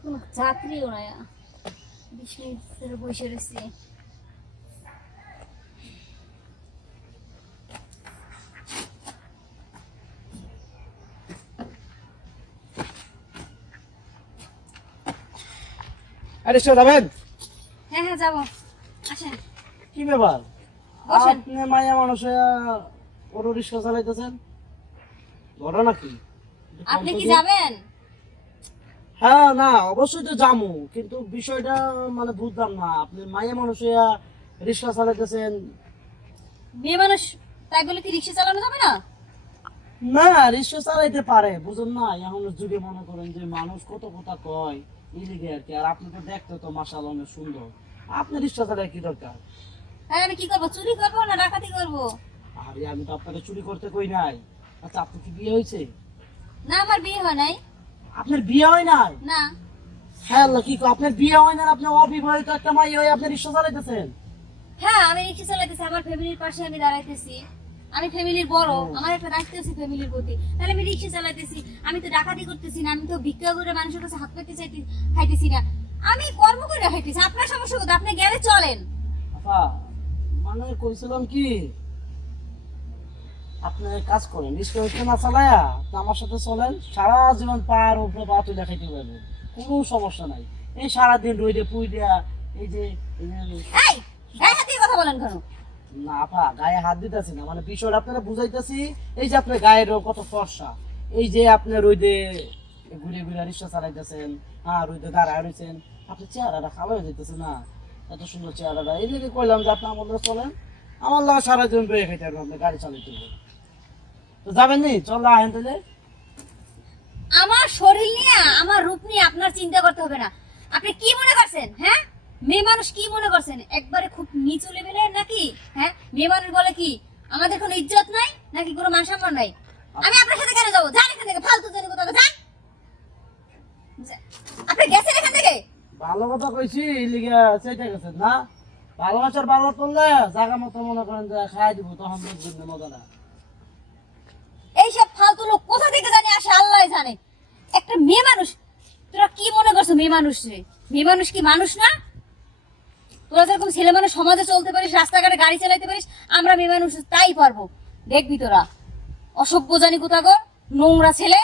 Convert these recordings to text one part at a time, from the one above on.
কোনো চাকরিও নাই। বিশ মিনিট ধরে বসে রয়েছি। আরে যাবেন হ্যাঁ হ্যাঁ যাব। আসেন। কি ব্যাপার। আপনি মায়া মানুষ ওর রিক্সা চালাইতেছেন? ঘটনা কি? আপনি কি যাবেন? হ্যাঁ না অবশ্যই তো জামু কিন্তু বিষয়টা মানে বুঝলাম না। আপনি মায়া মানুষ হইয়া রিক্সা চালাইতেছেন। মেয়ে মানুষ তাই বলে কি রিক্সা চালানো যাবে না? না রিক্সা চালাইতে পারে বুঝুন না। এখন যুগে মনে করেন যে মানুষ কত কথা কয় এদিকে আর কি। আর আপনি তো দেখতে তো মাসাল অনেক সুন্দর। আপনি রিক্সা চালাই কি দরকার? আমি কি করব চুরি করব না ডাকাতি করব? আরে আমি তো আপনাকে চুরি করতে কই নাই। আচ্ছা আপনার কি বিয়ে হয়েছে? না আমার বিয়ে হয় নাই। আপনার বিয়ে হয় নাই? না। হ্যাঁ কি আপনার বিয়ে হয় না আপনি অবিবাহিত একটা মাই হয়ে আপনি রিক্সা চালাইতেছেন? হ্যাঁ আমি রিক্সা চালাইতেছি আমার ফ্যামিলির পাশে আমি দাঁড়াইতেছি। আমি ফ্যামিলির বড় আমার একটা দায়িত্ব আছে ফ্যামিলির প্রতি। তাহলে আমি রিক্সা চালাইতেছি আমি তো ডাকাতি করতেছি না আমি তো ভিক্ষা করে মানুষের কাছে হাত পেতে চাইতে খাইতেছি না। আমি কর্ম করে খাইতেছি আপনার সমস্যা কোথায়? আপনি গেলে চলেন। মানে কইছিলাম কি আপনি কাজ করেন রিক্সা উঠতে না চালায়া আপনি আমার সাথে চলেন সারা জীবন পার উপরে পা তুলে খাইতে পারবেন কোনো সমস্যা নাই। এই সারাদিন রইদে পুই দেয়া এই যে কথা বলেন কেন? না আপা গায়ে হাত দিতেছি না মানে বিষয়টা আপনারা বুঝাইতেছি এই যে আপনার গায়ের কত ফর্সা এই যে আপনার রইদে ঘুরে ঘুরে রিক্সা চালাইতেছেন হ্যাঁ রইদে দাঁড়ায় রয়েছেন আপনি চেহারাটা খাবার যেতেছে না এত সুন্দর চেহারাটা। এই দিকে কইলাম যে আপনি আমার চলেন আমার লাগে সারা দিন বয়ে খাইতে পারবেন আপনি গাড়ি চালাইতে হবে। তো যাবেন নি? চল আহেন তাহলে। আমার শরীর নিয়ে আমার রূপ নিয়ে আপনার চিন্তা করতে হবে না। আপনি কি মনে করছেন হ্যাঁ? মেয়ে মানুষ কি মনে করছেন? একবারে খুব নিচু লেভেলের নাকি? হ্যাঁ? মেয়ে মানুষ বলে কি আমাদের কোনো ইজ্জত নাই নাকি কোনো মান সম্মান নাই? আমি আপনার সাথে কেন যাব? যান এখান থেকে ফালতু জানি কোথাও যান। আপনি গেছেন এখান থেকে? ভালো কথা কইছি এই লিগে চাইতে গেছেন না। ভালোবাসার ভালো করলে জায়গা মতো মনে করেন যে খাই দিব তখন বুঝবেন না। ফালতু লোক কোথা থেকে জানি? আসে আল্লাহ জানে। একটা মেয়ে মানুষ, তোরা কি মনে করছ মেয়ে মানুষ রে? মেয়ে মানুষ কি মানুষ না? তোরা যেরকম ছেলে মানুষ সমাজে চলতে পারিস, রাস্তাঘাটে গাড়ি চালাইতে পারিস, আমরা মেয়ে মানুষ তাই পারব। দেখবি তোরা। অসভ্য জানি কোথাগর নোংরা ছেলে।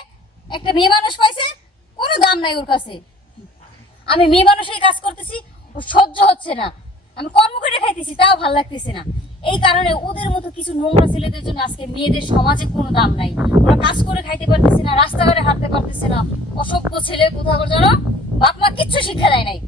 একটা মেয়ে মানুষ পাইছে, কোনো দাম নাই ওর কাছে। আমি মেয়ে মানুষের কাজ করতেছি, ও সহ্য হচ্ছে না। আমি কর্ম করে খাইতেছি, তাও ভালো লাগতেছে না। এই কারণে ওদের মতো কিছু নোংরা ছেলেদের জন্য আজকে মেয়েদের সমাজে কোনো দাম নাই। ওরা কাজ করে খাইতে পারতেছে না, রাস্তাঘাটে হাঁটতে পারতেছে না। অসভ্য ছেলে কোথাও যেন বাপ মা কিচ্ছু শিক্ষা দেয় নাই।